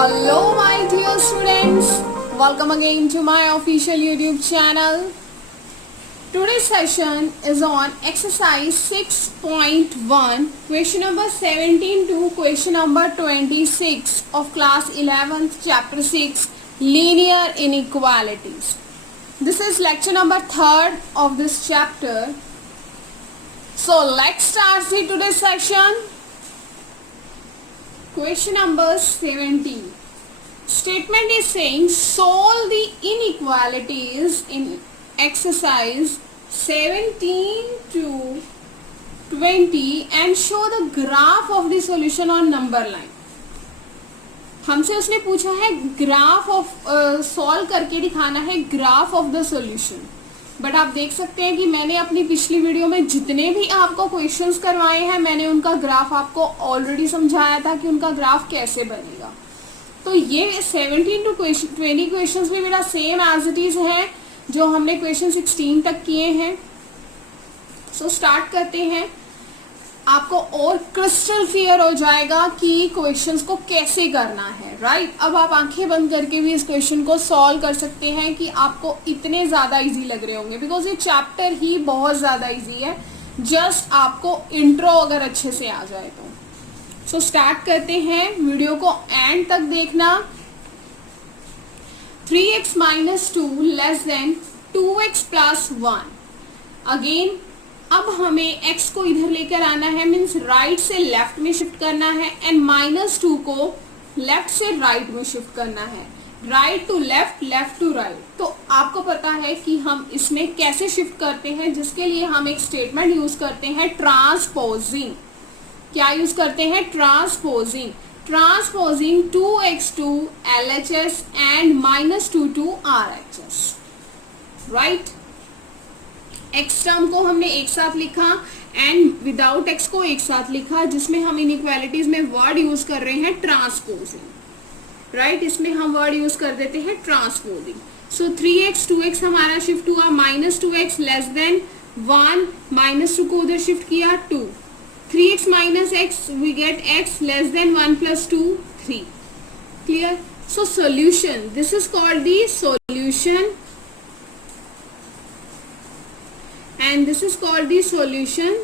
Hello my dear students, welcome again to my official YouTube channel. Today's session is on exercise 6.1, question number 17 to question number 26 of class 11th chapter 6, linear inequalities. This is lecture number 3rd of this chapter. So let's start the today's session. Question number 17. Statement is saying solve the inequalities in exercise 17 to 20 and show the graph of the solution on number line. हमसे उसने पूछा है graph of solve करके दिखाना है graph of the solution. But आप देख सकते हैं कि मैंने अपनी पिछली वीडियो में जितने भी आपको क्वेश्चंस करवाए हैं मैंने उनका ग्राफ आपको ऑलरेडी समझाया था कि उनका ग्राफ कैसे बनेगा. तो ये 17 टू 20 क्वेश्चंस भी मेरा सेम एज इट इज है जो हमने क्वेश्चन 16 तक किए हैं. सो स्टार्ट करते हैं. आपको और क्रिस्टल क्लियर हो जाएगा कि क्वेश्चंस को कैसे करना है. राइट. अब आप आंखें बंद करके भी इस क्वेश्चन को सॉल्व कर सकते हैं कि आपको इतने ज़्यादा इजी लग रहे होंगे बिकॉज ये चैप्टर ही बहुत ज़्यादा इजी है. जस्ट आपको इंट्रो अगर अच्छे से आ जाए तो. सो स्टार्ट करते हैं. वीडियो को एंड तक देखना. 3x - 2 less than 2x + 1. Again अब हमें x को इधर लेकर आना है मीन्स राइट से लेफ्ट में शिफ्ट करना है एंड -2 को लेफ्ट से राइट में शिफ्ट करना है. Right to left, left to right. तो आपको पता है कि हम इसमें कैसे शिफ्ट करते हैं जिसके लिए हम एक स्टेटमेंट यूज करते हैं ट्रांसपोजिंग. क्या यूज करते हैं? Transposing. Transposing 2x to LHS and -2 to RHS. Right. X term को हमने एक साथ लिखा एंड विदाउट एक्स को एक साथ लिखा जिसमें हम इनइक्वालिटीज में वर्ड यूज कर रहे हैं ट्रांसपोजिंग. राइट. इसमें हम वर्ड यूज कर देते हैं ट्रांसपोजिंग. सो 3x 2x हमारा शिफ्ट हुआ -2x लेस देन 1. -2 को उधर शिफ्ट किया 2. 3x - x we get x less than 1 + 2 3. Clear. So solution, this is called the solution and this is called the solution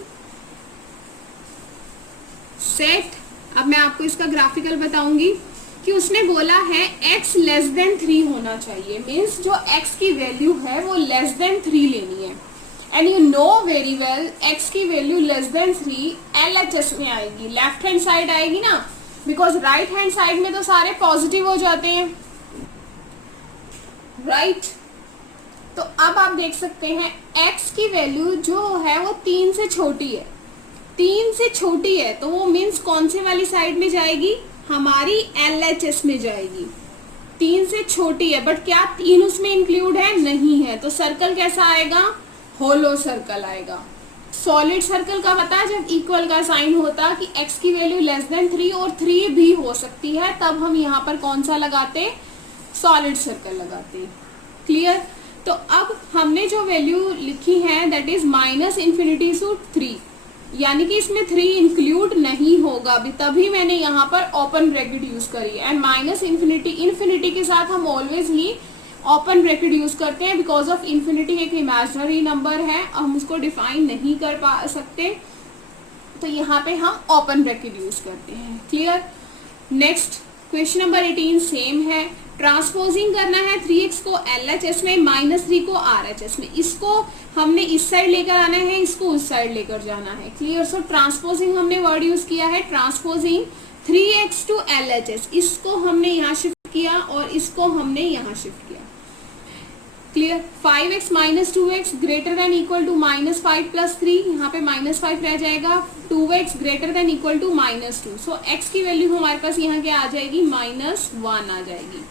set. अब मैं आपको इसका ग्राफिकल बताऊंगी कि उसने बोला है x लेस देन 3 होना चाहिए. मीन्स जो x की वैल्यू है वो लेस देन 3 लेनी है. And you know very well x की वैल्यू लेस देन 3 LHS में आएगी. लेफ्ट हैंड साइड आएगी ना बिकॉज राइट हैंड साइड में तो सारे पॉजिटिव हो जाते हैं. राइट. तो अब आप देख सकते हैं x की वैल्यू जो है वो 3 से छोटी है. 3 से छोटी है तो वो मीन्स कौन से वाली साइड में जाएगी? हमारी LHS में जाएगी. 3 से छोटी है बट क्या 3 उसमें इंक्लूड है? नहीं है. तो सर्कल कैसा आएगा? होलो सर्कल आएगा. सॉलिड सर्कल का पता है जब इक्वल का साइन होता कि x की वैल्यू लेस देन 3 और 3 भी हो सकती है तब हम यहाँ पर कौन सा लगाते? सॉलिड सर्कल लगाते. क्लियर. तो अब हमने जो वैल्यू लिखी है दैट इज -∞ to 3 यानी कि इसमें 3 इंक्लूड नहीं होगा अभी तभी मैंने यहाँ पर ओपन ब्रैकेट यूज करी है. एंड -∞ के साथ हम ऑलवेज ही ओपन ब्रैकेट यूज करते हैं बिकॉज ऑफ इन्फिनिटी एक इमेजिनरी नंबर है हम उसको डिफाइन नहीं कर पा सकते तो यहाँ पे हम ओपन ब्रैकेट यूज करते हैं. Clear. Next question number 18 same है. ट्रांसपोजिंग करना है 3x को LHS में -3 को RHS में. इसको हमने इस साइड लेकर आना है इसको उस साइड लेकर जाना है. क्लियर. सो ट्रांसपोजिंग हमने वर्ड यूज किया है ट्रांसपोजिंग 3x to LHS. इसको हमने यहाँ शिफ्ट किया और इसको हमने यहाँ शिफ्ट किया. Clear. 5x - 2x greater than equal to -5 + 3. यहाँ पे -5 रह जाएगा. 2x greater than equal to -2. So x की वैल्यू हमारे पास यहाँ क्या आ जाएगी? -1 आ जाएगी.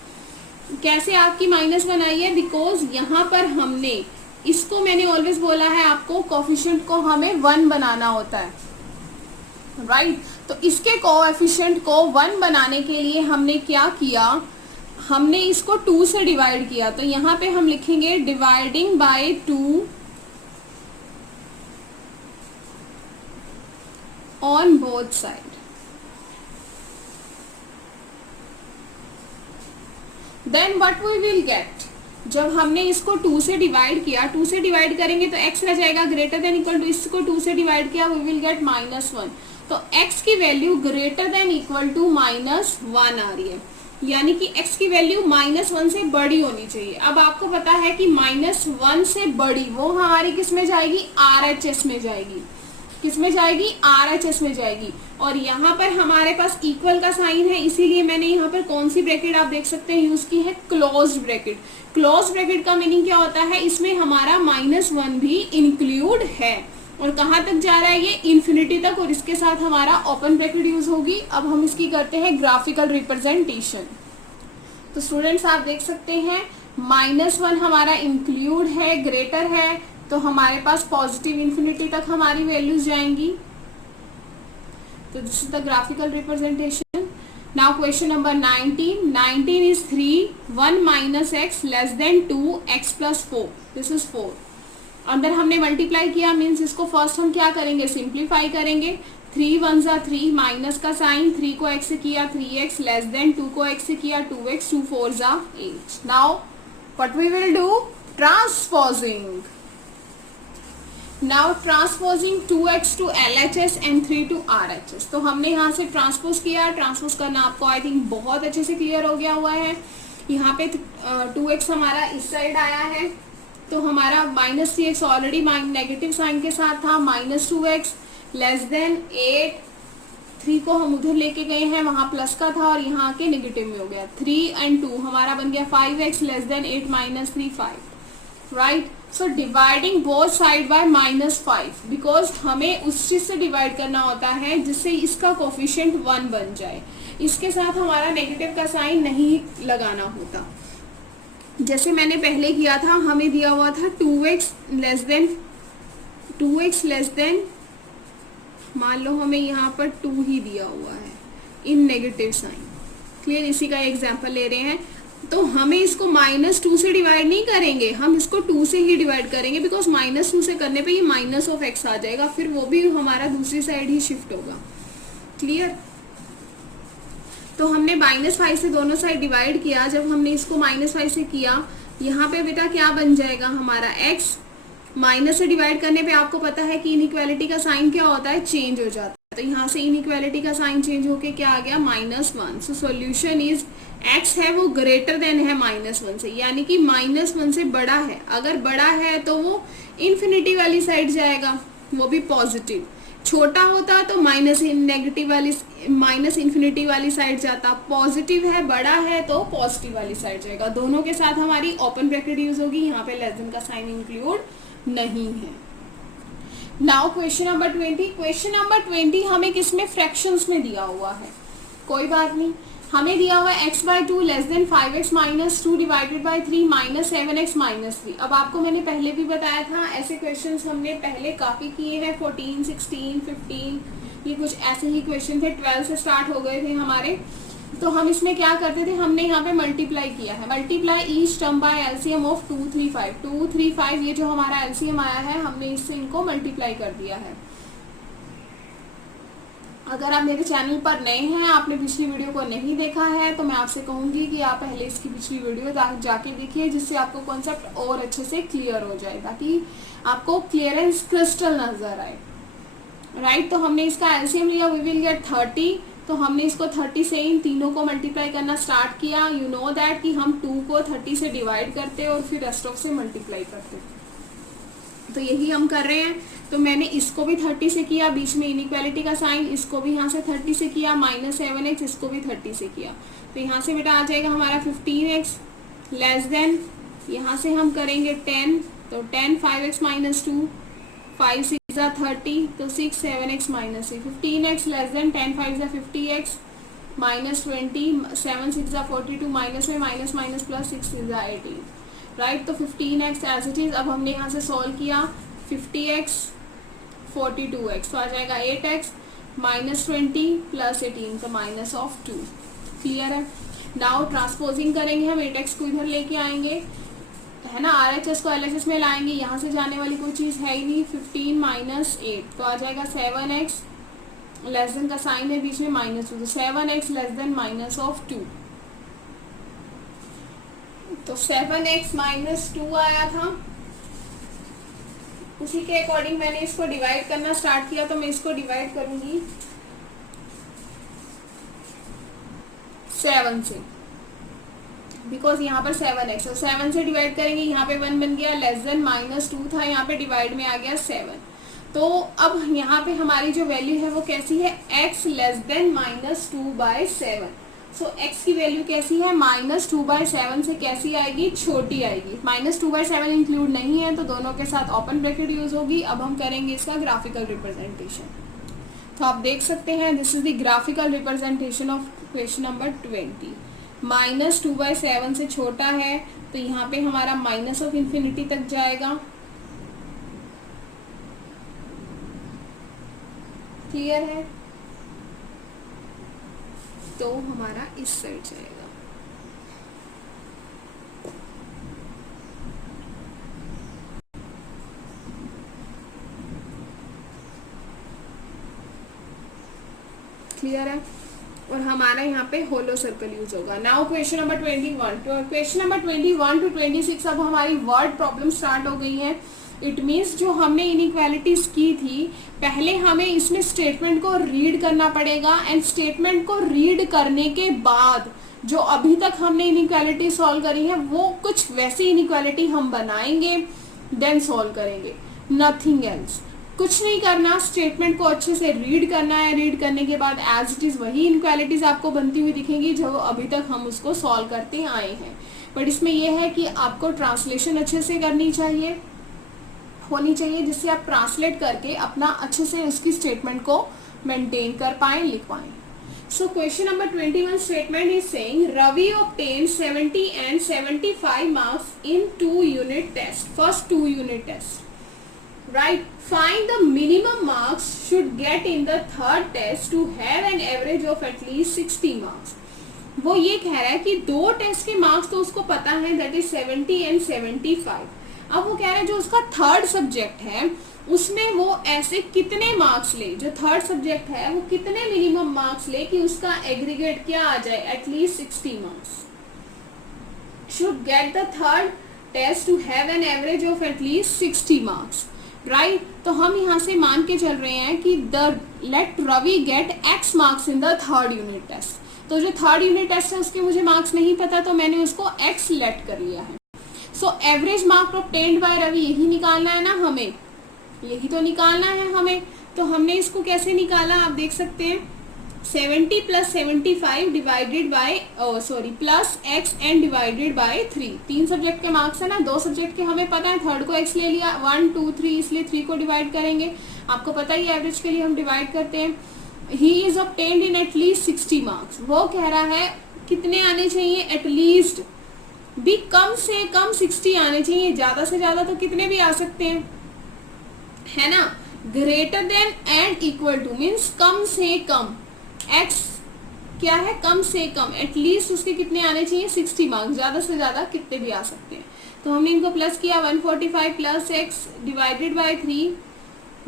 कैसे आपकी -1 आई है? बिकॉज यहाँ पर हमने इसको मैंने ऑलवेज बोला है आपको कोफिशिएंट को हमें 1 बनाना होता है. राइट. तो इसके कोएफिशिएंट को 1 बनाने के लिए हमने क्या किया? हमने इसको 2 से डिवाइड किया. तो यहाँ पे हम लिखेंगे dividing by 2 on both side. Then what we will get, जब हमने इसको 2 से डिवाइड किया, 2 से डिवाइड करेंगे तो x रह जाएगा ग्रेटर देन इक्वल टू, इसको 2 से डिवाइड किया, वी विल गेट -1। तो x की value greater than equal to -1 आ रही है, यानी कि x की वैल्यू -1 से बड़ी होनी चाहिए। अब आपको पता है कि -1 से बड़ी वो हमारी किस में जाएगी, RHS में जाएगी। किस में जाएगी, RHS में जाएगी। और यहाँ पर हमारे पास इक्वल का साइन है, इसीलिए मैंने यहाँ पर कौन सी ब्रैकेट आप देख सकते हैं यूज की है, क्लोज्ड ब्रैकेट। क्लोज्ड ब्रैकेट का मीनिंग क्या होता है, इसमें हमारा -1 भी इंक्लूड है। और कहाँ तक जा रहा है ये, इन्फिनिटी तक, और इसके साथ हमारा ओपन ब्रैकेट यूज होगी। अब हम इसकी करते हैं ग्राफिकल रिप्रेजेंटेशन। तो स्टूडेंट्स आप देख सकते हैं -1 हमारा इंक्लूड है, ग्रेटर है, तो हमारे पास पॉजिटिव इन्फिनिटी तक हमारी वैल्यूज जाएंगी। तो this is the graphical representation. Now question number 19 is 3, 1 - x less then 2, x + 4, this is 4। अंदर हमने मल्टीप्लाई किया, मीन्स इसको फर्स्ट हम क्या करेंगे, सिंप्लीफाई करेंगे। 3 × 1 = 3, माइनस का साइन, 3 को x से किया 3x, लेस देन 2 को x से किया 2x, 2 × 4 = 8। Now what we will do, transposing. Now transposing 2x to LHS and 3 to RHS। तो हमने यहाँ से ट्रांसपोज किया, ट्रांसपोज करना आपको आई थिंक बहुत अच्छे से क्लियर हो गया हुआ है। यहाँ पे 2x हमारा इस साइड आया है, तो हमारा -3x ऑलरेडी नेगेटिव साइन के साथ था, -2x लेस देन 8, 3 को हम उधर लेके गए हैं, वहाँ प्लस का था और यहाँ के नेगेटिव में हो गया। 3 और 2 हमारा बन गया 5x less than 8 - 3, 5, right. So dividing both side by -5, because हमें उस चीज से डिवाइड करना होता है जिससे इसका कोफिशिएंट 1 बन जाए। इसके साथ हमारा नेगेटिव का साइन नहीं लगाना होता। जैसे मैंने पहले किया था, हमें दिया हुआ था 2x लेस देन, मान लो हमें यहाँ पर 2 ही दिया हुआ है इन नेगेटिव साइन। क्लियर, इसी का एग्जांपल ले रहे हैं। तो हमें इसको -2 से डिवाइड नहीं करेंगे, हम इसको 2 से ही डिवाइड करेंगे, बिकॉज -2 से करने पे ये -(x) आ जाएगा, फिर वो भी हमारा दूसरी साइड ही शिफ्ट होगा। क्लियर, तो हमने -5 से दोनों साइड डिवाइड किया। जब हमने इसको -5 से किया, यहाँ पे बेटा क्या बन जाएगा हमारा x। माइनस से डिवाइड करने पे आपको पता है कि इनइक्वालिटी का साइन क्या होता है, चेंज हो जाता है। तो यहाँ से इनइक्वालिटी का साइन चेंज होके क्या आ गया, -1। सो सॉल्यूशन इज x है वो ग्रेटर देन है -1 से, यानी कि -1 से बड़ा है। अगर बड़ा है तो वो इन्फिनिटी वाली साइड जाएगा, वो भी पॉजिटिव। छोटा होता तो माइनस इन्फिनिटी वाली साइड जाता। पॉजिटिव है, बड़ा है तो पॉजिटिव वाली साइड जाएगा। दोनों के साथ हमारी ओपन ब्रैकेट यूज होगी, यहाँ पे लेस देन का साइन इंक्लूड नहीं है। Now question number 20। Question number 20 हमें किसमें, फ्रैक्शंस में दिया हुआ है। कोई बात नहीं, हमें दिया हुआ है x/2 less than 5x - 2 divided by 3 -7x - 3। अब आपको मैंने पहले भी बताया था, ऐसे क्वेश्चंस हमने पहले काफ़ी किए हैं, 14, 16, 15, ये कुछ ऐसे ही क्वेश्चन थे। 12 से स्टार्ट हो गए थे हमारे। तो हम इसमें क्या करते थे, हमने यहाँ पे मल्टीप्लाई किया है। Multiply each term by LCM of 2, 3, 5। 2, 3, 5 ये जो हमारा एलसीएम आया है, हमने इससे इनको मल्टीप्लाई कर दिया है। अगर आप मेरे चैनल पर नए हैं, आपने पिछली वीडियो को नहीं देखा है, तो मैं आपसे कहूँगी कि आप पहले इसकी पिछली वीडियो जाके देखिए, जिससे आपको कॉन्सेप्ट और अच्छे से क्लियर हो जाए, ताकि आपको क्लियरेंस क्रिस्टल नजर आए। राइट, तो हमने इसका एलसीएम लिया, वी विल गेट 30। तो हमने इसको 30 से इन तीनों को मल्टीप्लाई करना स्टार्ट किया। यू नो दैट कि हम 2 को 30 से डिवाइड करते और फिर रेस्ट ऑफ से मल्टीप्लाई करते, तो यही हम कर रहे हैं। तो मैंने इसको भी 30 से किया, बीच में इनइक्वालिटी का साइन, इसको भी यहाँ से 30 से किया, -7x, इसको भी 30 से किया। तो यहाँ से बेटा आ जाएगा हमारा 15x लेस देन, यहाँ से हम करेंगे 10, तो 10 5x - 2, 5 6 = 30, तो 6 7x - 3, 15x less than 10 5 = 50x -20, 7 6 = 42, minus में माइनस माइनस प्लस 6 6 = 18। राइट, तो 15x एज इट इज। अब हमने यहाँ से सॉल्व किया, 50x 42x, तो आ जाएगा 8x -20 + 18, तो -2। क्लियर है। नाउ ट्रांसपोजिंग करेंगे हम, 8x को इधर लेके आएंगे, है ना, RHS को LHS में लाएंगे, यहाँ से जाने वाली कोई चीज़ है ही नहीं। 15 - 8, तो आ जाएगा 7x, लेस देन का साइन है बीच में -2, तो 7x लेस देन -2। तो 7x माइनस 2 आया था, उसी के अकॉर्डिंग मैंने इसको डिवाइड करना स्टार्ट किया। तो मैं इसको डिवाइड करूंगी 7 से, बिकॉज यहाँ पर 7x है, 7 से डिवाइड करेंगे, यहाँ पे 1 बन गया, लेस देन माइनस 2 था, यहाँ पे डिवाइड में आ गया 7। तो अब यहाँ पे हमारी जो वैल्यू है वो कैसी है, x लेस देन माइनस 2/7। सो x की वैल्यू कैसी है, माइनस 2/7 से कैसी आएगी, छोटी आएगी। माइनस 2/7 इंक्लूड नहीं है तो दोनों के साथ ओपन ब्रैकेट यूज होगी। अब हम करेंगे इसका ग्राफिकल रिप्रेजेंटेशन। तो आप देख सकते हैं this is the graphical representation of question number 20। Minus 2/7 से छोटा है तो यहाँ पे हमारा माइनस ऑफ इंफिनिटी तक जाएगा। क्लियर है, तो हमारा इस साइड जाएगा। क्लियर है, और हमारा यहाँ पे होलो सर्कल यूज होगा। Now question number 21। तो क्वेश्चन नंबर 21 टू 26 अब हमारी वर्ड प्रॉब्लम स्टार्ट हो गई है। इट मीन्स जो हमने इनइक्वालिटीज की थी, पहले हमें इसमें स्टेटमेंट को रीड करना पड़ेगा, एंड स्टेटमेंट को रीड करने के बाद जो अभी तक हमने इनइक्वालिटी सॉल्व करी है वो कुछ वैसी इनइक्वालिटी हम बनाएंगे, देन सॉल्व करेंगे, नथिंग एल्स। कुछ नहीं करना, स्टेटमेंट को अच्छे से रीड करना है। रीड करने के बाद एज इट इज वही इनक्वालिटीज आपको बनती हुई दिखेंगी जो अभी तक हम उसको सॉल्व करते आए हैं। बट इसमें यह है कि आपको ट्रांसलेशन अच्छे से करनी चाहिए, होनी चाहिए, जिससे आप ट्रांसलेट करके अपना अच्छे से उसकी स्टेटमेंट को मेंटेन कर पाए, लिख पाए। So question number 21 statement is saying Ravi obtained 70 and 75 marks in 2 unit test, first 2 unit test. Right, find the minimum marks should get in the third test to have an average of at least 60 marks. वो ये कह रहा है कि 2 test के marks तो उसको पता है, दैट इज 70 and 75। अब वो कह रहा है जो उसका थर्ड सब्जेक्ट है उसमें वो ऐसे कितने मार्क्स ले, जो थर्ड सब्जेक्ट है वो कितने मिनिमम मार्क्स ले कि उसका एग्रीगेट क्या आ जाए, at least 60 marks. Should get the third test to have an average of at least 60 marks. Right, तो हम यहाँ से मान के चल रहे हैं कि let Ravi get x marks in the third unit test. तो जो थर्ड यूनिट टेस्ट है उसके मुझे मार्क्स नहीं पता, तो मैंने उसको x लेट कर लिया है। So average mark obtained by Ravi, यही निकालना है ना हमें, यही तो निकालना है हमें। तो हमने इसको कैसे निकाला, आप देख सकते हैं 70 plus 75 divided by plus x and divided by 3। 3 subject के मार्क्स है ना, 2 सब्जेक्ट के हमें पता है, थर्ड को x ले लिया, 1 2 3, इसलिए 3 को डिवाइड करेंगे। आपको पता ही एवरेज के लिए हम डिवाइड करते हैं। He is obtained in at least 60 marks, वो कह रहा है कितने आने चाहिए, एटलीस्ट भी कम से कम 60 आने चाहिए, ज्यादा से ज्यादा तो कितने भी आ सकते हैं, है ना। Greater than and equal to means कम से कम, x क्या है, कम से कम, एटलीस्ट उसके कितने आने चाहिए, 60 मार्क्स, ज्यादा से ज्यादा कितने भी आ सकते हैं। तो हमने इनको प्लस किया, 145 plus x divided by 3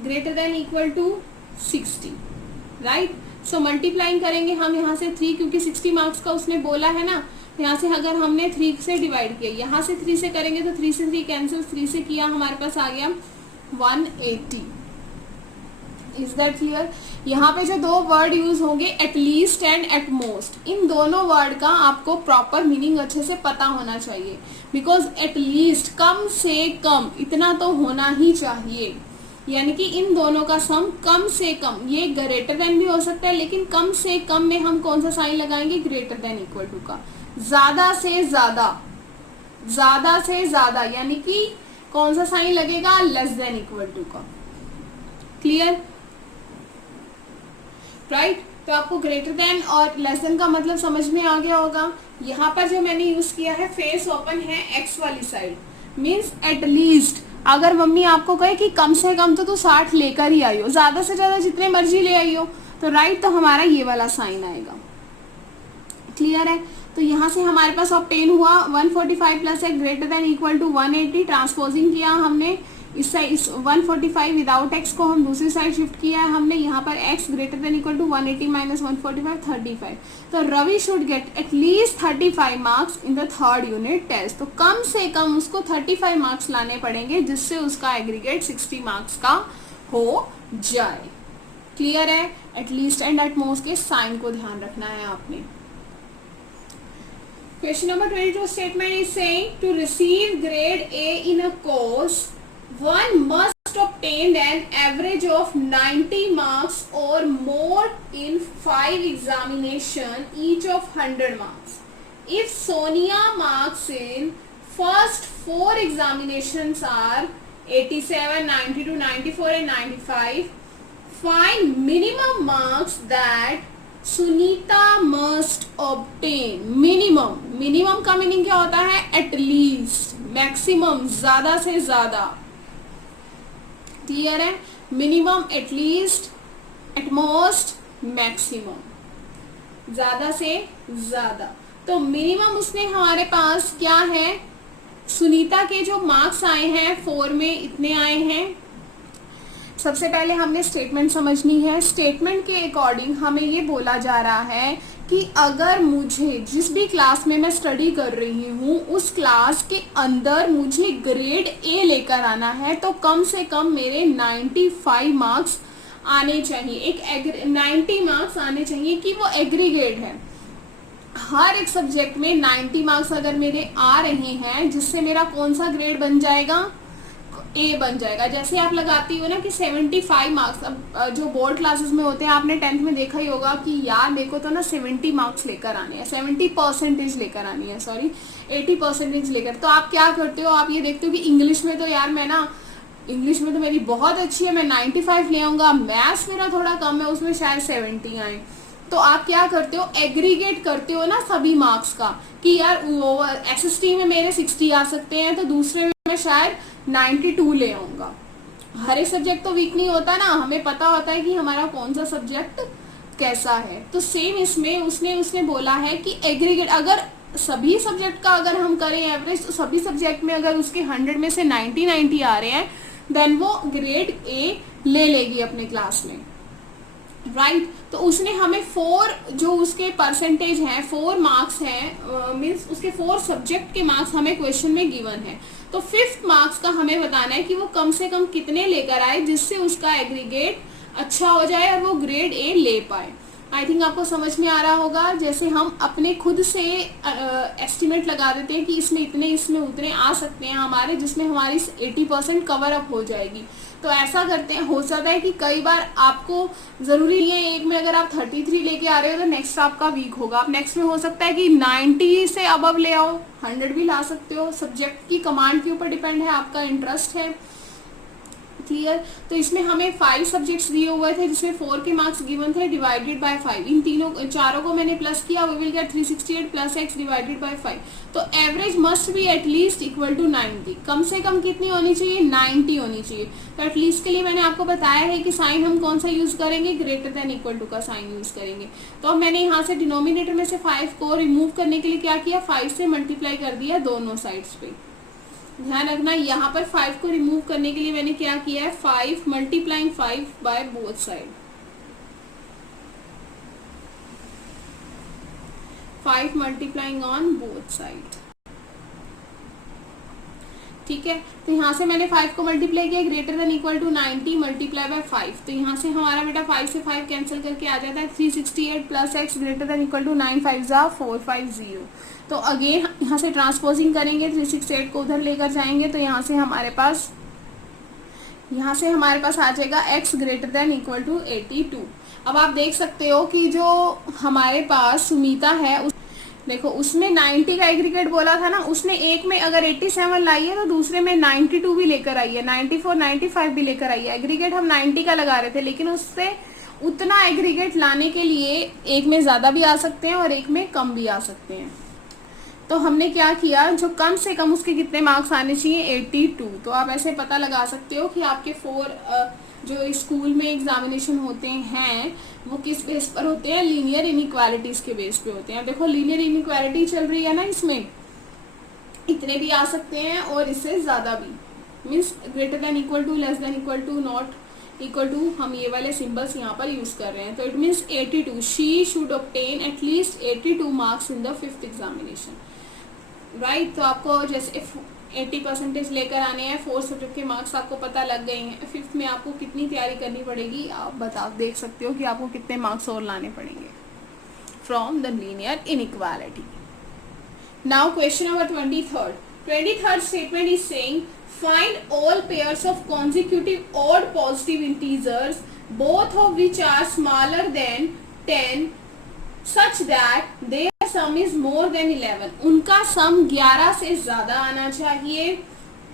greater than equal to 60। Right, so multiplying करेंगे हम यहाँ से 3, क्योंकि 60 मार्क्स का उसने बोला है ना। यहाँ से अगर हमने 3 से डिवाइड किया, यहाँ से 3 से करेंगे तो 3 से 3 कैंसिल, 3 से किया हमारे पास आ गया 180। Is that clear. यहाँ पे जो 2 वर्ड यूज होंगे एटलीस्ट एंड एटमोस्ट, इन दोनों वर्ड का आपको प्रॉपर मीनिंग अच्छे से पता होना चाहिए। बिकॉज एटलीस्ट कम से कम इतना तो होना ही चाहिए, यानी कि इन दोनों का सम कम से कम, ये ग्रेटर देन भी हो सकता है, लेकिन कम से कम में हम कौन सा साइन लगाएंगे, ग्रेटर देन इक्वल टू का। ज्यादा से ज्यादा, ज्यादा से ज्यादा यानी कि कौन सा साइन लगेगा, लेस देन इक्वल टू का। Clear, right. तो आपको ग्रेटर देन और लेस देन का मतलब समझ में आ गया होगा। यहाँ पर जो मैंने यूज किया है फेस ओपन है एक्स वाली साइड, मीन्स एटलीस्ट अगर मम्मी आपको कहे कि कम से कम तो 60 लेकर ही आई हो, ज्यादा से ज्यादा जितने मर्जी ले आई हो, तो राइट, तो हमारा ये वाला साइन आएगा। क्लियर है। तो यहाँ से हमारे पास ऑब्टेन हुआ 145 plus x greater than equal to 180, transposing किया हमने इस साइड इस 145 विदाउट x को हम दूसरी साइड शिफ्ट किया है हमने, यहाँ पर x greater than equal to 180 minus 145 35। तो रवि should get at least 35 marks in the third unit test. तो कम से कम उसको 35 मार्क्स लाने पड़ेंगे जिससे उसका एग्रीगेट 60 मार्क्स का हो जाए। क्लियर है? एटलीस्ट एंड एट मोस्ट के साइन को ध्यान रखना है आपने। Question number 22 statement is saying to receive grade A in a course, one must obtain an average of 90 marks or more in 5 examination, each of 100 marks. If Sonia marks in first 4 examinations are 87, 92, 94 and 95, find minimum marks that Sunita must obtain. Minimum का meaning क्या होता है? At least, maximum, ज्यादा से ज्यादा। Clear है? Minimum, at least, at most, maximum, ज्यादा से ज्यादा। तो मिनिमम उसने हमारे पास क्या है, सुनीता के जो मार्क्स आए हैं 4 में इतने आए हैं। सबसे पहले हमने स्टेटमेंट समझनी है। स्टेटमेंट के अकॉर्डिंग हमें ये बोला जा रहा है कि अगर मुझे जिस भी क्लास में मैं स्टडी कर रही हूँ उस क्लास के अंदर मुझे ग्रेड ए लेकर आना है तो कम से कम मेरे 95 मार्क्स आने चाहिए। एक 90 मार्क्स आने चाहिए कि वो एग्रीगेट है। हर एक सब्जेक्ट में 90 मार्क्स अगर मेरे आ रहे हैं जिससे मेरा कौन सा ग्रेड बन जाएगा? ए बन जाएगा। जैसे आप लगाती हो ना कि 75 मार्क्स, अब जो बोर्ड क्लासेस में होते हैं आपने 10th में देखा ही होगा कि यार मेरे को तो ना 70 मार्क्स लेकर आने हैं, 70% लेकर आनी है, सॉरी 80% लेकर। तो आप क्या करते हो, आप ये देखते हो कि इंग्लिश में तो यार मैं ना, इंग्लिश में तो मेरी बहुत अच्छी है, मैं 95 ले आऊंगा। मैथ्स मेरा थोड़ा कम है, उसमें शायद 70 आए। तो आप क्या करते हो, एग्रीगेट करते हो ना सभी मार्क्स का कि यार SST में मेरे 60 आ सकते हैं तो दूसरे में मैं शायद 92 ले आऊंगा। हर एक सब्जेक्ट तो वीक नहीं होता ना, हमें पता होता है कि हमारा कौन सा सब्जेक्ट कैसा है। तो सेम इसमें उसने बोला है कि एग्रीगेट, अगर सभी सब्जेक्ट का अगर हम करें एवरेज तो सभी सब्जेक्ट में अगर उसके 100 में से 90 आ रहे हैं देन वो ग्रेड ए ले लेगी अपने क्लास में, राइट। तो उसने हमें 4 जो उसके परसेंटेज हैं, 4 मार्क्स हैं, मीन्स उसके 4 सब्जेक्ट के मार्क्स हमें क्वेश्चन में गिवन है। तो 5th मार्क्स का हमें बताना है कि वो कम से कम कितने लेकर आए जिससे उसका एग्रीगेट अच्छा हो जाए और वो ग्रेड ए ले पाए। आई थिंक आपको समझ में आ रहा होगा। जैसे हम अपने खुद से एस्टिमेट लगा देते हैं कि इसमें इतने, इसमें उतने आ सकते हैं हमारे, जिसमें हमारी 80% कवर अप हो जाएगी। तो ऐसा करते हैं, हो सकता है कि कई बार आपको जरूरी नहीं है एक में अगर आप 33 लेके आ रहे हो तो नेक्स्ट आपका वीक होगा। आप नेक्स्ट में हो सकता है कि 90 से अबव ले आओ, 100 भी ला सकते हो। सब्जेक्ट की कमांड के ऊपर डिपेंड है, आपका इंटरेस्ट है। क्लियर? तो इसमें हमें 5 सब्जेक्ट्स दिए हुए थे जिसमें 4 के मार्क्स गिवन थे, डिवाइडेड बाय 5। इन चारों को मैंने प्लस किया, we will get 368 plus x divided by 5। तो average must be at least equal to 90। कम से कम कितनी होनी चाहिए? 90 होनी चाहिए। तो एटलीस्ट के लिए मैंने आपको बताया है कि साइन हम कौन सा यूज करेंगे? ग्रेटर देन इक्वल टू का साइन यूज करेंगे। तो अब मैंने यहाँ से डिनोमिनेटर में से 5 को रिमूव करने के लिए क्या किया? 5 से मल्टीप्लाई कर दिया दोनों साइड्स पे। ध्यान रखना, यहाँ पर 5 को रिमूव करने के लिए मैंने क्या किया है? 5 multiplying 5 by both side, 5 multiplying on both side. ठीक है, तो यहाँ से मैंने 5 को मल्टीप्लाई किया, greater than equal to 90 multiply by 5। तो यहाँ से हमारा बेटा 5 से 5 कैंसिल करके आ जाता है 368 plus x greater than equal to 9 5 जा 450। तो अगेन यहाँ से ट्रांसपोजिंग करेंगे, 368 को उधर लेकर जाएंगे तो यहाँ से हमारे पास आ जाएगा x greater than equal to 82। अब आप देख सकते हो कि जो हमारे पास सुमीता है देखो उसमें 90 का एग्रीगेट बोला था ना, उसने एक में अगर 87 लाई है तो दूसरे में 92 भी लेकर आई है, 94 95 भी लेकर आई है। एग्रीगेट हम 90 का लगा रहे थे लेकिन उससे उतना एग्रीगेट लाने के लिए एक में ज्यादा भी आ सकते हैं और एक में कम भी आ सकते हैं। तो हमने क्या किया, जो कम से कम उसके कितने मार्क्स आने चाहिए? 82। तो आप ऐसे पता लगा सकते हो कि आपके 4 जो स्कूल में एग्जामिनेशन होते हैं वो किस बेस पर होते हैं? लीनियर इनइक्वालिटीज के बेस पे होते हैं। देखो लीनियर इनइक्वालिटी चल रही है ना, इसमें इतने भी आ सकते हैं और इससे ज्यादा भी, means greater than equal to, less than equal to, not equal to, हम ये वाले सिंबल्स यहाँ पर यूज कर रहे हैं. तो it means 82. She should obtain at least 82 marks in the 5th examination. Right. तो आपको जैसे 80% लेकर आने हैं, 4 सब्जेक्ट के मार्क्स आपको पता लग गए हैं. 5th में आपको कितनी तैयारी करनी पड़ेगी आप देख सकते हो कि आपको कितने मार्क्स और लाने पड़ेंगे from the linear inequality. Now question number 23rd statement is saying find all pairs of consecutive odd positive integers both of which are smaller than 10 such that their sum is more than 11. उनका सम 11 से ज्यादा आना चाहिए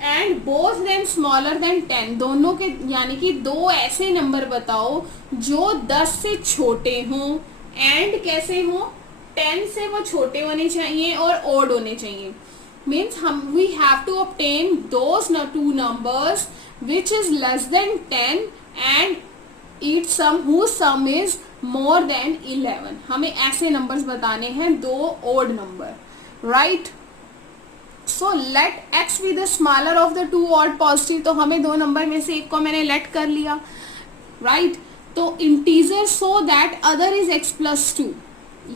and both them smaller than 10. दोनों के यानी कि दो ऐसे नंबर बताओ जो 10 से छोटे हों एंड कैसे हों, 10 से वो छोटे होने चाहिए और ओड होने चाहिए. Means we have to obtain those two numbers which is less than 10 and its sum whose sum is more than 11. हमें ऐसे numbers बताने हैं, दो odd number, right? So let x be the smaller of the two odd positive. तो हमें दो number में से एक को मैंने let कर लिया, right? तो integer so that other is x plus 2.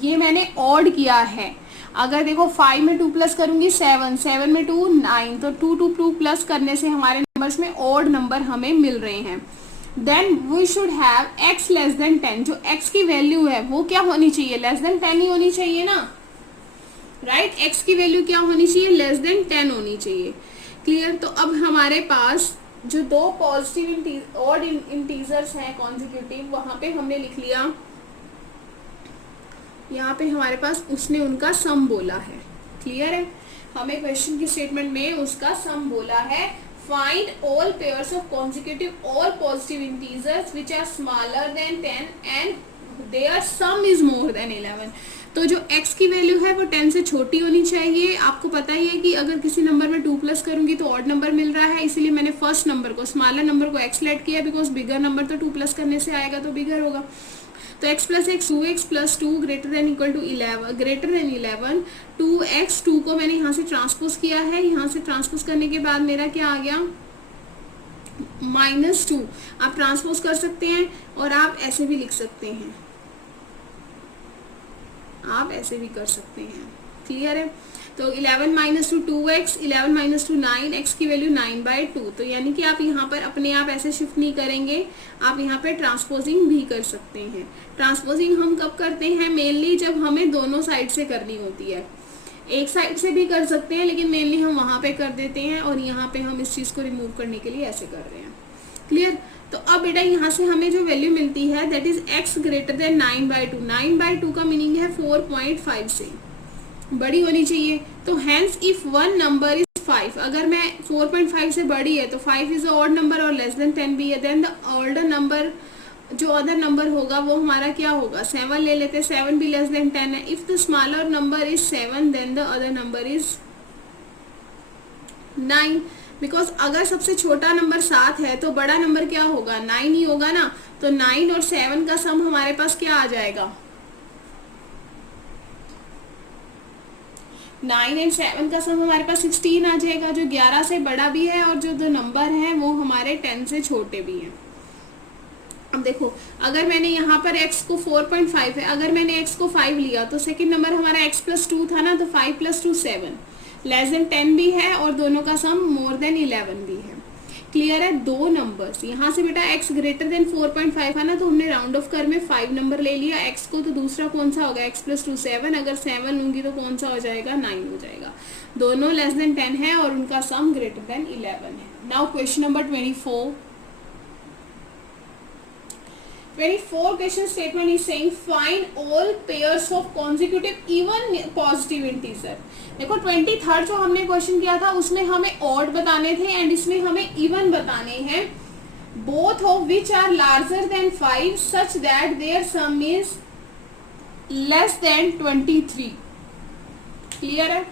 ये मैंने odd किया है. अगर देखो 5 में 2 प्लस करूंगी 7, 7 में 2 9, तो 2 प्लस करने से हमारे नंबर्स में ऑड नंबर हमें मिल रहे हैं. Then we should have x less than 10. जो x की वैल्यू है वो क्या होनी चाहिए, लेस देन 10 ही होनी चाहिए ना, राइट. x की वैल्यू क्या होनी चाहिए, लेस देन 10 होनी चाहिए. क्लियर. तो अब हमारे पास जो दो पॉजिटिव ऑड इंटीजर्स हैं कॉन्जिक्यूटिव, वहां पे हमने लिख लिया, यहाँ पे हमारे पास उसने उनका सम बोला है. क्लियर है. हमें क्वेश्चन की स्टेटमेंट में उसका सम बोला है. Find all pairs of consecutive all positive integers which are smaller than 10 and their sum is more than 11. तो जो x की वैल्यू है वो 10 से छोटी होनी चाहिए. आपको पता ही है कि अगर किसी नंबर में 2 प्लस करूंगी तो ऑड नंबर मिल रहा है, इसीलिए मैंने फर्स्ट नंबर को, स्मॉलर नंबर को x लेट किया, बिकॉज बिगर नंबर तो 2 प्लस करने से आएगा तो बिगर होगा. तो x plus x 2x plus 2 greater than equal to 11, 2x 2 को मैंने यहाँ से ट्रांसपोज किया है. यहाँ से ट्रांसपोज करने के बाद मेरा क्या आ गया, -2. आप ट्रांसपोज कर सकते हैं और आप ऐसे भी लिख सकते हैं, आप ऐसे भी कर सकते हैं. क्लियर है. तो 11 माइनस 2 2x, 11 माइनस 2 9, x की वैल्यू 9/2. तो यानी कि आप यहाँ पर अपने आप ऐसे शिफ्ट नहीं करेंगे, आप यहाँ पे ट्रांसपोजिंग भी कर सकते हैं. ट्रांसपोजिंग हम कब करते हैं, मेनली जब हमें दोनों साइड से करनी होती है. एक साइड से भी कर सकते हैं लेकिन मेनली हम वहाँ पे कर देते हैं और यहाँ पे हम इस चीज़ को रिमूव करने के लिए ऐसे कर रहे हैं. क्लियर. तो अब बेटा यहाँ से हमें जो वैल्यू मिलती है that is x greater then 9/2. 9/2 का मीनिंग है 4.5 से बड़ी होनी चाहिए. तो hence if one number is 5, अगर मैं 4.5 से बड़ी है तो 5 इज अ ऑड नंबर और लेस देन 10 भी है, देन द ऑल्डर नंबर जो अदर नंबर होगा वो हमारा क्या होगा, 7 ले लेते हैं. 7 भी लेस देन 10 है. If the smaller number is 7 then the other number is 9. Because अगर सबसे छोटा नंबर 7 है तो बड़ा नंबर क्या होगा, 9 ही होगा ना. तो 9 और 7 का सम हमारे पास क्या आ जाएगा, 9 एंड 7 का सम हमारे पास 16 आ जाएगा, जो 11 से बड़ा भी है और जो दो नंबर हैं वो हमारे 10 से छोटे भी हैं. अब देखो अगर मैंने यहाँ पर x को 4.5 है, अगर मैंने x को 5 लिया तो सेकंड नंबर हमारा x प्लस 2 था ना, तो 5 प्लस 2 7, लेस देन 10 भी है और दोनों का सम मोर देन 11 भी है. क्लियर है. दो नंबर्स यहाँ से बेटा x ग्रेटर देन 4.5 है ना, तो हमने राउंड ऑफ कर में 5 नंबर ले लिया x को, तो दूसरा कौन सा होगा, x प्लस 2 7. अगर 7 लूंगी तो कौन सा हो जाएगा, 9 हो जाएगा. दोनों लेस देन 10 है और उनका सम ग्रेटर देन 11 है. Now question number 24 question statement is saying find all pairs of consecutive even positive integer. देखो 23rd जो हमने क्वेश्चन किया था उसमें हमें ऑड बताने थे एंड इसमें हमें इवन बताने हैं. both of which are larger than 5 such that their sum is less than 23. Clear है.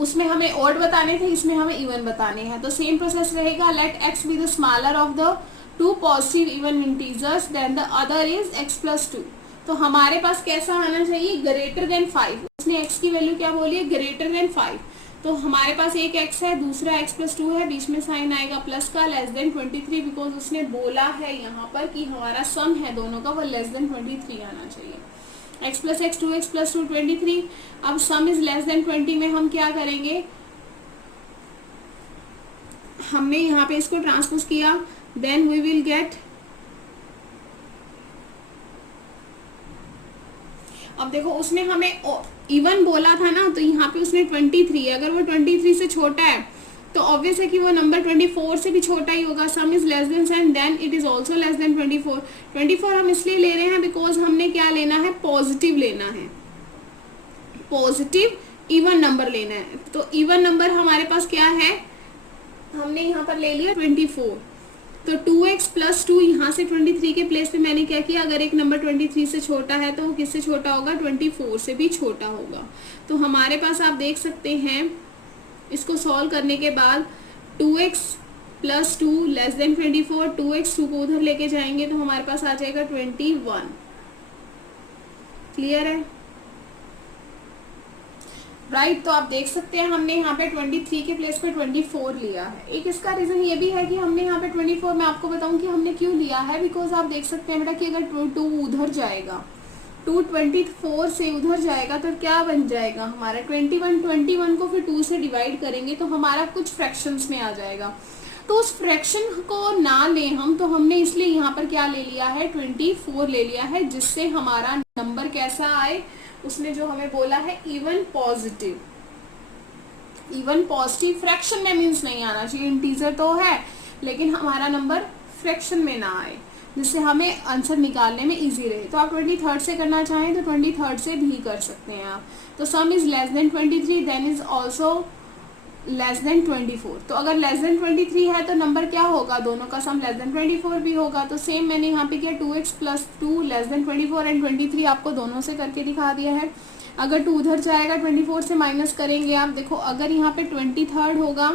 उसमें हमें ऑड बताने थे, इसमें हमें इवन बताने हैं. तो सेम प्रोसेस रहेगा. Let x be the smaller of the two positive even integers then the other is x plus 2. तो हमारे पास कैसा आना चाहिए, ग्रेटर देन 5. उसने x की वैल्यू क्या बोली है, ग्रेटर देन 5. तो हमारे पास एक x है, दूसरा x प्लस 2 है, बीच में साइन आएगा प्लस का, लेस देन 23, बिकॉज उसने बोला है यहाँ पर कि हमारा सम है दोनों का वो लेस देन 23 आना चाहिए। x plus x 2x plus 2 23। अब सम इज लेस देन 20 में हम क्या करेंगे, हमने यहाँ पे इसको ट्रांसपोज किया, देन वी विल गेट, अब देखो उसने हमें इवन बोला था ना, तो यहाँ पे उसने 23, अगर वो 23 से छोटा है तो ऑब्वियस है कि वो नंबर 24 से भी छोटा ही होगा। Sum is less than and then it is also less than 24। 24 हम इसलिए ले रहे हैं बिकॉज हमने क्या लेना है, पॉजिटिव लेना है, पॉजिटिव इवन नंबर लेना है। तो इवन नंबर हमारे पास क्या है, हमने यहाँ पर ले लिया 24। तो 2x प्लस 2, यहाँ से 23 के प्लेस पे मैंने क्या किया, अगर एक नंबर 23 से छोटा है तो वो किससे छोटा होगा, 24 से भी छोटा होगा। तो हमारे पास आप देख सकते हैं इसको सॉल्व करने के बाद 2x plus 2 less than 24, 2x 2 को उधर लेके जाएंगे तो हमारे पास आ जाएगा 21। क्लियर है, राइट। तो आप देख सकते हैं हमने यहाँ पे 23 के प्लेस पे 24 लिया है। एक इसका रीजन ये भी है कि हमने यहाँ पे 24, मैं आपको बताऊं कि हमने क्यों लिया है, बिकॉज आप देख सकते हैं बेटा कि अगर 2 उधर जाएगा, 2 24 से उधर जाएगा तो क्या बन जाएगा हमारा 21 को फिर 2 से डिवाइड करेंगे तो हमारा कुछ फ्रैक्शंस में आ जाएगा। तो उस फ्रैक्शन को ना ले हम, तो हमने इसलिए यहाँ पर क्या ले लिया है, 24 ले लिया है, जिससे हमारा नंबर कैसा आए, उसने जो हमें बोला है even positive. Even positive fraction में मीन्स नहीं आना चाहिए, इंटीजर तो है लेकिन हमारा नंबर फ्रैक्शन में ना आए, जिससे हमें आंसर निकालने में इजी रहे। तो आप 23 से करना चाहें तो 23 से भी कर सकते हैं आप। तो sum is less than 23, then is also less than 24। तो अगर लेस देन 23 है तो नंबर क्या होगा, दोनों का सम लेस देन 24 भी होगा। तो सेम मैंने यहाँ पे किया 2x plus 2 less than 24 and 23 आपको दोनों से करके दिखा दिया है। अगर 2 उधर जाएगा 24 से माइनस करेंगे आप, देखो अगर यहाँ पे 23 होगा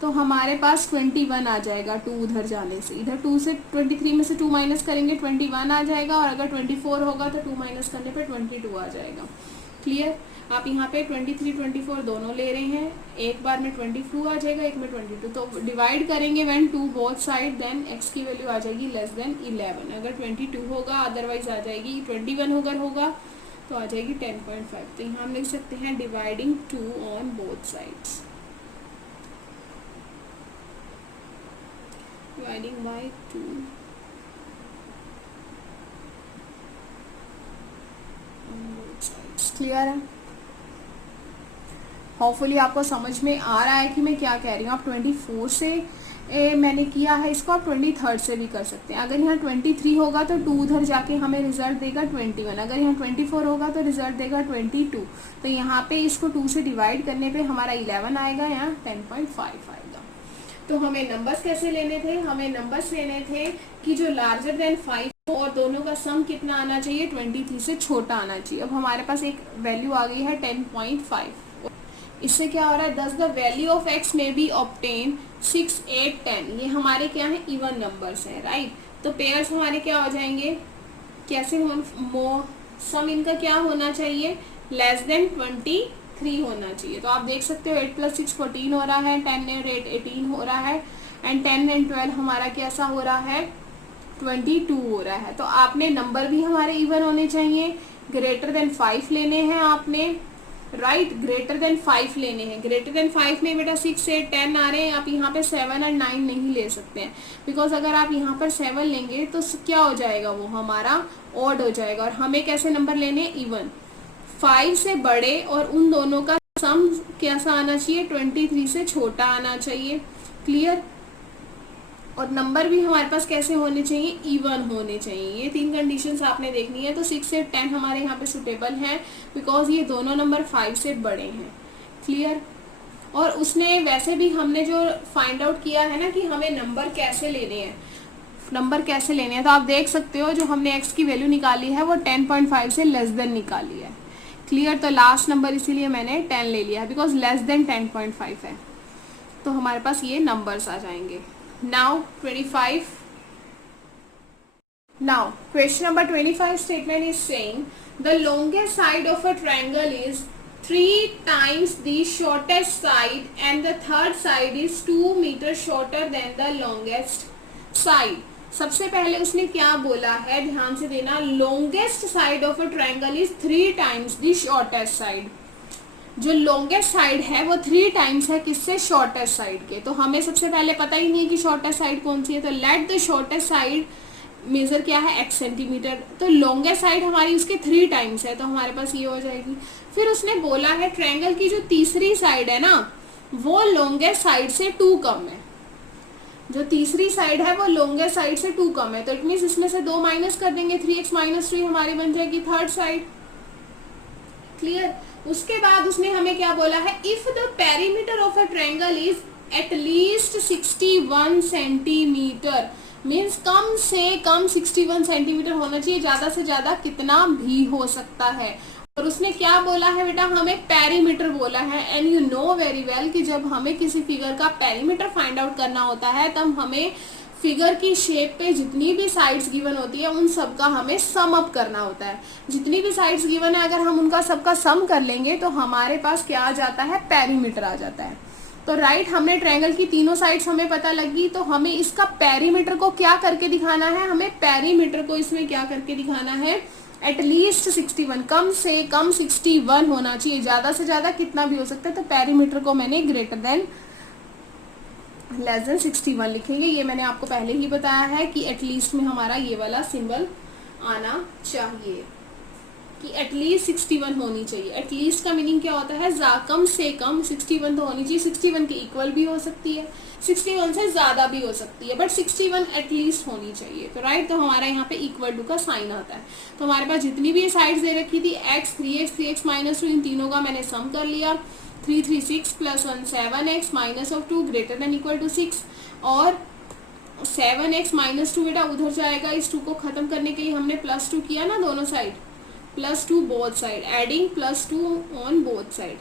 तो हमारे पास 21 आ जाएगा 2 उधर जाने से। इधर 2 से 23 में से 2 माइनस करेंगे 21 आ जाएगा, और अगर 24 होगा तो 2 माइनस करने पे 22 आ जाएगा। क्लियर, आप यहाँ पे 23 24 दोनों ले रहे हैं, एक बार में 22 आ जाएगा, एक में 22। तो डिवाइड करेंगे when 2 both side, then x की वैल्यू आ जाएगी लेस देन 11। अगर 22 होगा अदरवाइज आ जाएगी 21 अगर होगा तो आ जाएगी 10.5। तो यहाँ हम लिख सकते हैं dividing 2 on both sides, dividing by 2 on both sides. Clear है, होपफुली आपको समझ में आ रहा है कि मैं क्या कह रही हूँ। आप 24 से मैंने किया है इसको, आप 23 से भी कर सकते हैं। अगर यहाँ 23 होगा तो 2 उधर जाके हमें रिजल्ट देगा 21, अगर यहाँ 24 होगा तो रिजल्ट देगा 22। तो यहाँ पे इसको 2 से डिवाइड करने पे हमारा 11 आएगा, यहाँ 10.5 आएगा। तो हमें नंबर्स कैसे लेने थे, हमें नंबर्स लेने थे कि जो लार्जर देन 5 हो और दोनों का सम कितना आना चाहिए, 23 से छोटा आना चाहिए। अब हमारे पास एक वैल्यू आ गई है 10.5। इससे क्या हो रहा है, 10 द वैल्यू ऑफ x में बी ऑब्टेन 6 8 10, ये हमारे क्या है, इवन नंबर्स हैं, राइट। तो पेयर्स हमारे क्या हो जाएंगे, कैसे हो, सम इनका क्या होना चाहिए, लेस देन 23 होना चाहिए। तो आप देख सकते हो 8 प्लस 6 14 हो रहा है, 10 और 8 18 हो रहा है, एंड 10 एंड 12 हमारा कैसा हो रहा है, 22 हो रहा है। तो आपने नंबर भी हमारे इवन होने चाहिए, ग्रेटर देन 5 लेने हैं आपने, राइट, ग्रेटर देन 5 लेने हैं। ग्रेटर देन 5 में बेटा 6 8 10 आ रहे हैं, आप यहाँ पे 7 और 9 नहीं ले सकते हैं, बिकॉज अगर आप यहाँ पर 7 लेंगे तो क्या हो जाएगा, वो हमारा ऑड हो जाएगा। और हमें कैसे नंबर लेने, इवन, 5 से बड़े और उन दोनों का सम कैसा आना चाहिए, 23 से छोटा आना चाहिए। क्लियर, और नंबर भी हमारे पास कैसे होने चाहिए, इवन होने चाहिए। ये 3 कंडीशंस आपने देखनी है। तो 6 से 10 हमारे यहाँ पे सुटेबल हैं, बिकॉज ये दोनों नंबर 5 से बड़े हैं। क्लियर, और उसने वैसे भी हमने जो फाइंड आउट किया है ना कि हमें नंबर कैसे लेने हैं, नंबर कैसे लेने हैं, तो आप देख सकते हो जो हमने x की वैल्यू निकाली है वो 10.5 से लेस देन निकाली है। क्लियर, तो लास्ट नंबर इसीलिए मैंने 10 ले लिया है, बिकॉज लेस देन 10.5 है। तो हमारे पास ये नंबर्स आ जाएंगे। Now 25. Now question number 25 statement is saying the longest side of a triangle is 3 times the shortest side and the third side is 2 meter shorter than the longest side. सबसे पहले उसने क्या बोला है, ध्यान से देना, longest side of a triangle is 3 times the shortest side. जो longest side है वो 3 times है किससे, shortest side के. तो हमें सबसे पहले पता ही नहीं है कि shortest side कौन सी है, तो let the shortest side measure क्या है, x सेंटीमीटर. तो लॉन्गेस्ट साइड हमारी उसके 3 टाइम्स है, तो हमारे पास ये हो जाएगी. फिर उसने बोला है ट्रायंगल की जो तीसरी साइड है ना वो लॉन्गेस्ट साइड से 2 कम है. जो तीसरी साइड है वो लॉन्गेस्ट साइड से 2 कम है, तो इट मीन्स इसमें से 2 माइनस कर देंगे, 3x - 3 हमारी बन जाएगी थर्ड साइड. क्लियर. उसके बाद उसने हमें क्या बोला है, if the perimeter of a triangle is at least 61 centimetre, means कम से कम 61 सेंटीमीटर होना चाहिए, ज्यादा से ज्यादा कितना भी हो सकता है. और उसने क्या बोला है बेटा, हमें पेरीमीटर बोला है. And you know very well कि जब हमें किसी फिगर का पेरीमीटर फाइंड आउट करना होता है तब हमें फिगर की शेप पे जितनी भी साइड्स गिवन होती है उन सब का हमें सम अप करना होता है. जितनी भी साइड्स गिवन है अगर हम उनका सबका सम कर लेंगे तो हमारे पास क्या आ जाता है, पेरीमीटर आ जाता है. तो राइट, हमने ट्रायंगल की तीनों साइड्स हमें पता लगी, तो हमें इसका पेरीमीटर को क्या करके दिखाना है, हमें पेरीमीटर को इसमें क्या करके दिखाना है, एटलीस्ट 61, कम से कम 61 होना चाहिए, ज्यादा से ज्यादा कितना भी हो सकता है. तो पेरीमीटर को मैंने ग्रेटर देन लेस देन 61 लिखेंगे. ये मैंने आपको पहले ही बताया है कि एटलीस्ट में हमारा ये वाला सिंबल आना चाहिए कि एटलीस्ट 61 होनी चाहिए. एटलीस्ट का मीनिंग क्या होता है, कम से कम 61 तो होनी चाहिए. 61 के इक्वल भी हो सकती है, 61 से ज्यादा भी हो सकती है, बट 61 एटलीस्ट होनी चाहिए. तो राइट, तो हमारा यहाँ पे इक्वल टू का साइन आता है. तो हमारे पास जितनी भी साइड्स दे रखी थी, x 3x 3x - 2, इन तीनों का मैंने सम कर लिया. 3 3 6 + 1 7x -2 greater than equal to 6. और 7x - 2 बेटा उधर जाएगा, इस 2 को खत्म करने के लिए हमने +2 किया ना दोनों side, +2 both side, adding +2 on both side.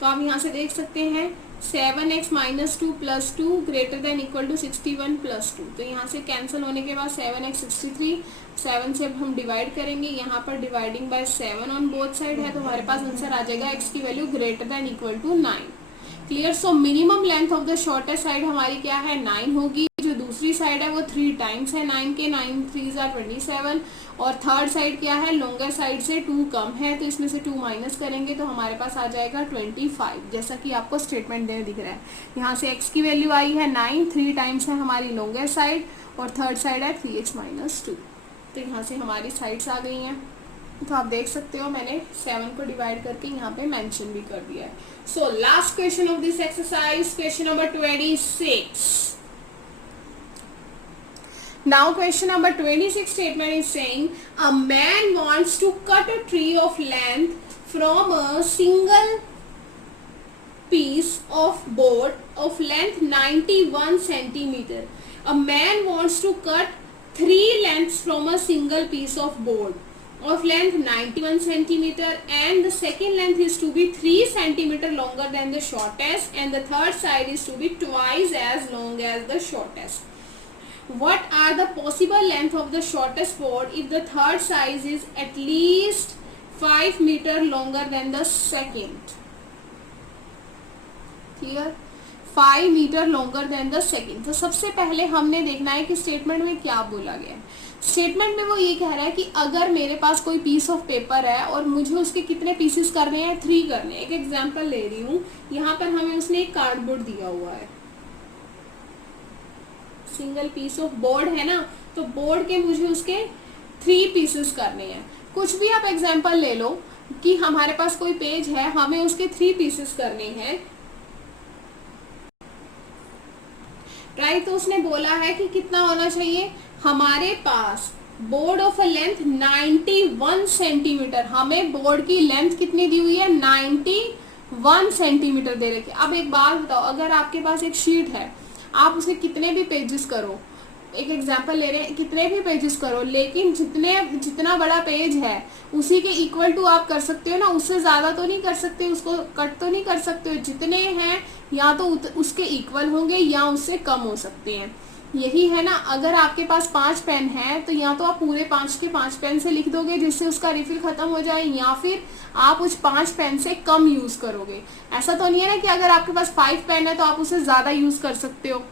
तो आप यहाँ से देख सकते हैं 7x - 2 +2 greater than equal to 61 +2. तो यहाँ से कैंसिल होने के बाद 7x 63, 7 से हम डिवाइड करेंगे, यहाँ पर dividing by 7 on both side है, तो हमारे पास आंसर आ जाएगा x की value greater than equal to 9. Clear. So minimum length of the shortest side हमारी क्या है, 9 होगी. जो दूसरी साइड है वो 3 टाइम्स है 9 के, 9 3 are 27. और थर्ड साइड क्या है, लॉन्गेस्ट साइड से 2 कम है, तो इसमें से 2 माइनस करेंगे तो हमारे पास आ जाएगा 25, जैसा कि आपको स्टेटमेंट में दिख रहा है. यहाँ से x की वैल्यू आई है 9, 3 टाइम्स है हमारी लॉन्गेस्ट साइड, और थर्ड साइड है 3x - 2. तो यहाँ से हमारी साइड्स आ गई हैं. तो आप देख सकते हो मैंने 7 को डिवाइड करके यहाँ पे मेंशन भी कर दिया है. So last question of this exercise, question number 26. Now question number 26 statement is saying a man wants to cut a tree of length from a single piece of board of length 91 centimeter. A man wants to cut 3 lengths from a single piece of board of length 91 centimeter, and the second length is to be 3 centimeter longer than the shortest, and the third side is to be twice as long as the shortest. What are the possible length of the shortest board if the third size is at least 5 meter longer than the second? Clear? 5 metre longer than the second. तो सबसे पहले हमने देखना है कि statement में क्या बोला गया है. स्टेटमेंट में वो ये कह रहा है कि अगर मेरे पास कोई पीस ऑफ पेपर है और मुझे उसके कितने पीसेस करने हैं, 3 करने हैं. एक एग्जांपल ले रही हूँ, यहाँ पर हमें उसने एक कार्डबोर्ड दिया हुआ है, सिंगल पीस ऑफ बोर्ड है ना, तो बोर्ड के मुझे उसके 3 पीसेस करने हैं. कुछ भी आप एग्जांपल ले लो कि हमारे पास कोई पेज है, हमें उसके 3 पीसेस करने हैं. राइट, तो उसने बोला है कि कितना होना चाहिए, हमारे पास board of a length 91 centimetre, हमें बोर्ड की लेंथ कितनी दी हुई है, 91 सेंटीमीटर दे रखी है. अब एक बात बताओ, अगर आपके पास एक शीट है, आप उसे कितने भी पेजेस करो, एक एग्जांपल ले रहे हैं, कितने भी पेजेस करो, लेकिन जितना बड़ा पेज है उसी के इक्वल टू आप कर सकते हो ना, उससे ज्यादा तो नहीं कर सकते, उसको कट तो नहीं कर सकते हो. जितने हैं या तो उसके इक्वल होंगे या उससे कम हो सकते हैं. यही है ना, अगर आपके पास 5 पेन है तो या तो आप पूरे 5 के 5 पेन से लिख दोगे जिससे उसका रिफिल खत्म हो जाए, या फिर आप उस 5 पेन से कम यूज करोगे। ऐसा तो नहीं है ना कि अगर आपके पास 5 पेन है तो आप उसे ज्यादा यूज कर सकते हो,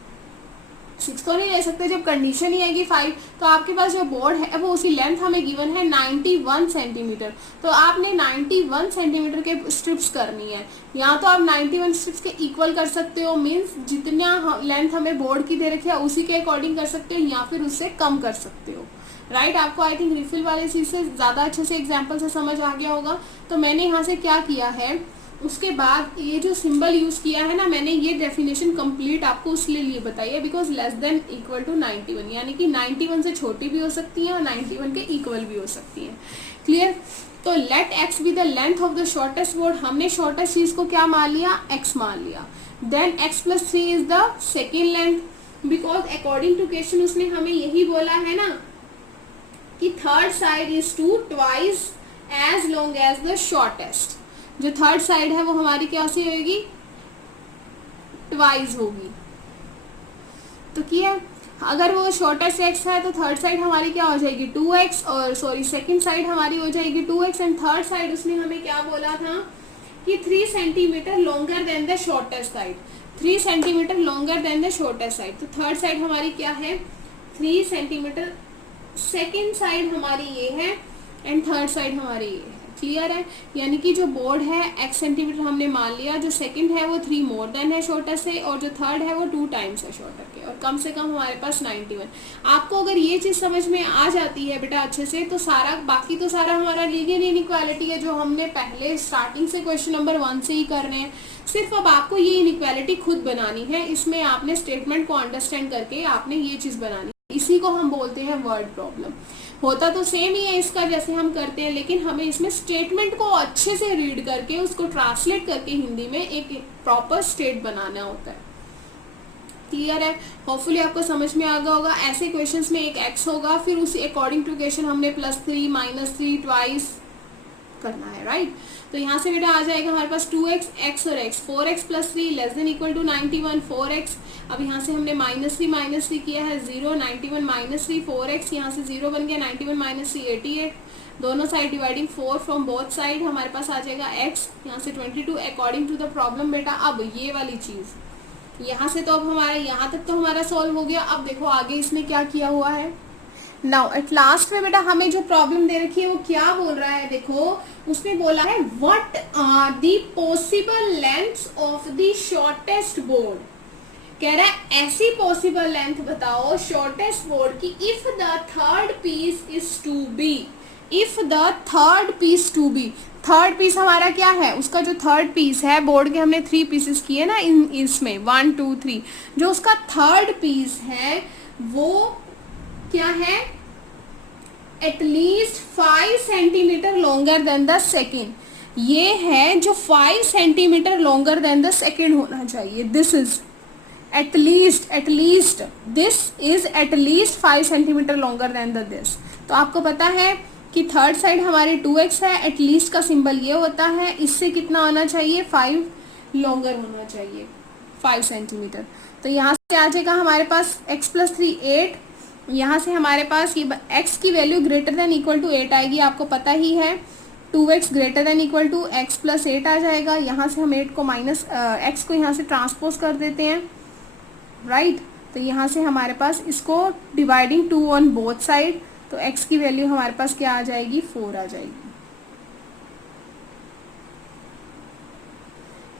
6 तो नहीं ले सकते। जब कंडीशन ही है कि 5, तो आपके पास जो बोर्ड है वो उसकी लेंथ हमें गिवन है 91 सेंटीमीटर, तो आपने 91 सेंटीमीटर के स्ट्रिप्स करनी है। या तो आप 91 स्ट्रिप्स के इक्वल कर सकते हो, मीन्स जितना लेंथ हमें बोर्ड की दे रखी है उसी के अकॉर्डिंग कर सकते हो, या फिर उससे कम कर सकते हो। राइट, आपको आई थिंक रिफिल वाले चीज से ज्यादा अच्छे से एग्जाम्पल से समझ आ गया होगा। तो मैंने यहाँ से क्या किया है, उसके बाद ये जो सिंबल यूज किया है ना मैंने, ये डेफिनेशन कंप्लीट आपको उसके लिए बताई है, because less than equal to 91, यानी कि 91 से छोटी भी हो सकती है और 91 के इक्वल भी हो सकती है। क्लियर। तो let x be the length of the shortest board, हमने शॉर्टेस्ट चीज को क्या मान लिया, एक्स मान लिया। Then x plus 3 is the second length, because according to question उसने हमें यही बोला है ना कि third side is two twice as long as the shortest. जो थर्ड साइड है वो हमारी क्या सी होगी, ट्वाइस होगी। तो क्या, अगर वो शॉर्टेस्ट एक्स है तो थर्ड साइड हमारी क्या हो जाएगी 2x, और सॉरी सेकंड साइड हमारी हो जाएगी 2x, एंड थर्ड साइड उसने हमें क्या बोला था कि 3 centimetre longer than the shortest side, 3 centimetre longer than the shortest side. तो थर्ड साइड हमारी क्या है 3 सेंटीमीटर, सेकेंड साइड हमारी ये है एंड थर्ड साइड हमारी ये है। क्लियर है, यानी कि जो बोर्ड है x सेंटीमीटर हमने मान लिया, जो सेकंड है वो 3 मोर देन है शॉर्टर से, और जो थर्ड है वो 2 टाइम्स है शॉर्टर के, और कम से कम हमारे पास 91। आपको अगर ये चीज समझ में आ जाती है बेटा अच्छे से, तो सारा बाकी तो सारा हमारा लीनियर इनइक्वालिटी है जो हमने पहले स्टार्टिंग से क्वेश्चन नंबर 1 से ही करने हैं। सिर्फ अब आपको ये इनइक्वालिटी खुद बनानी है, इसमें आपने स्टेटमेंट को अंडरस्टैंड करके आपने ये चीज बनानी, इसी को हम बोलते हैं वर्ड प्रॉब्लम। होता तो सेम ही है इसका जैसे हम करते हैं, लेकिन हमें इसमें स्टेटमेंट को अच्छे से रीड करके उसको ट्रांसलेट करके हिंदी में एक प्रॉपर स्टेट बनाना होता है। क्लियर है, होपफुली आपको समझ में आ गया होगा। ऐसे क्वेश्चंस में एक x होगा, फिर उसी अकॉर्डिंग टू क्वेश्चन हमने +3 -3 ट्वाइस करना है। राइट, तो यहाँ से बेटा आ जाएगा हमारे पास 2x, x और x, 4x + 3 less than equal to 91, 4x। अब यहाँ से हमने -3 किया है 0, 91 - 3 4x, यहाँ से 0 बन गया, 91 - 3 88, दोनों side dividing 4 from both side, हमारे पास आ जाएगा x, यहाँ से 22 अकॉर्डिंग टू द प्रॉब्लम। बेटा अब ये वाली चीज यहाँ से तो अब हमारा यहाँ तक तो हमारा सॉल्व हो गया। अब देखो आगे इसने क्या किया हुआ है। नाउ एट लास्ट में बेटा हमें जो प्रॉब्लम दे रखी है वो क्या बोल रहा है, देखो उसने बोला है what are the possible lengths of the shortest board. कह रहा है ऐसी पॉसिबल लेंथ बताओ शॉर्टेस्ट बोर्ड की if the third piece is to be, if the third piece to be. Third piece हमारा क्या है, उसका जो थर्ड पीस है, बोर्ड के हमने 3 पीसेस किए ना इन इसमें 1 2 3, जो उसका थर्ड पीस है वो क्या है, at least 5 centimetre longer than the second. ये है जो 5 centimetre longer than the second होना चाहिए। This is at least this is at least 5 centimetre longer than the this. तो आपको पता है कि थर्ड साइड हमारी 2x है, एटलीस्ट का सिंबल ये होता है, इससे कितना होना चाहिए 5 लॉन्गर होना चाहिए 5 सेंटीमीटर। तो यहाँ से आ जाएगा हमारे पास x + 3 8, यहाँ से हमारे पास ये x की value greater than equal to 8 आएगी, आपको पता ही है 2x greater than equal to x + 8 आ जाएगा। यहाँ से हम 8 को माइनस x को यहाँ से ट्रांसपोज कर देते हैं। राइट, तो यहाँ से हमारे पास इसको डिवाइडिंग 2 ऑन बोथ साइड, तो x की वैल्यू हमारे पास क्या आ जाएगी 4 आ जाएगी।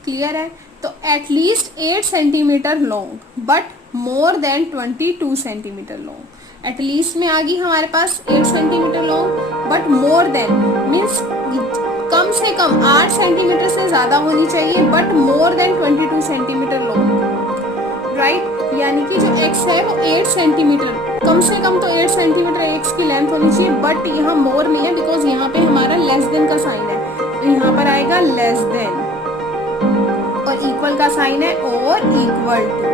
क्लियर है, तो at least 8 centimetre long but more than 22 centimetre long. At least में आ गई हमारे पास 8 centimetre long but more than means कम से कम 8 सेंटीमीटर से ज्यादा होनी चाहिए but more than 22 centimetre long. Right, यानी कि जो x है वो 8 सेंटीमीटर, कम से कम तो 8 सेंटीमीटर x की लेंथ होनी चाहिए, बट यहाँ मोर नहीं है बिकॉज यहाँ पे हमारा लेस देन का साइन है, तो यहाँ पर आएगा लेस देन, और इक्वल का साइन है और equal to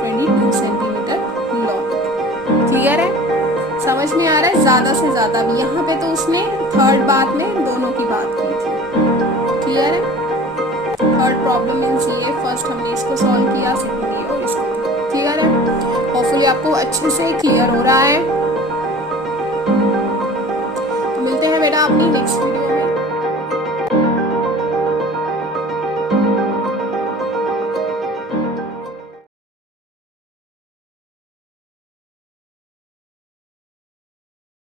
22 centimetre long. Clear है, समझ में आ रहा है, ज्यादा से ज्यादा भी। यहाँ पे तो उसने थर्ड बात में दोनों की बात की थी। क्लियर है, थर्ड प्रॉब्लम मीन्स ये, फर्स्ट हमने इसको सॉल्व किया, सेकंड ये। होपफुली आपको अच्छे से क्लियर हो रहा है। तो मिलते हैं बेटा अपनी नेक्स्ट वीडियो।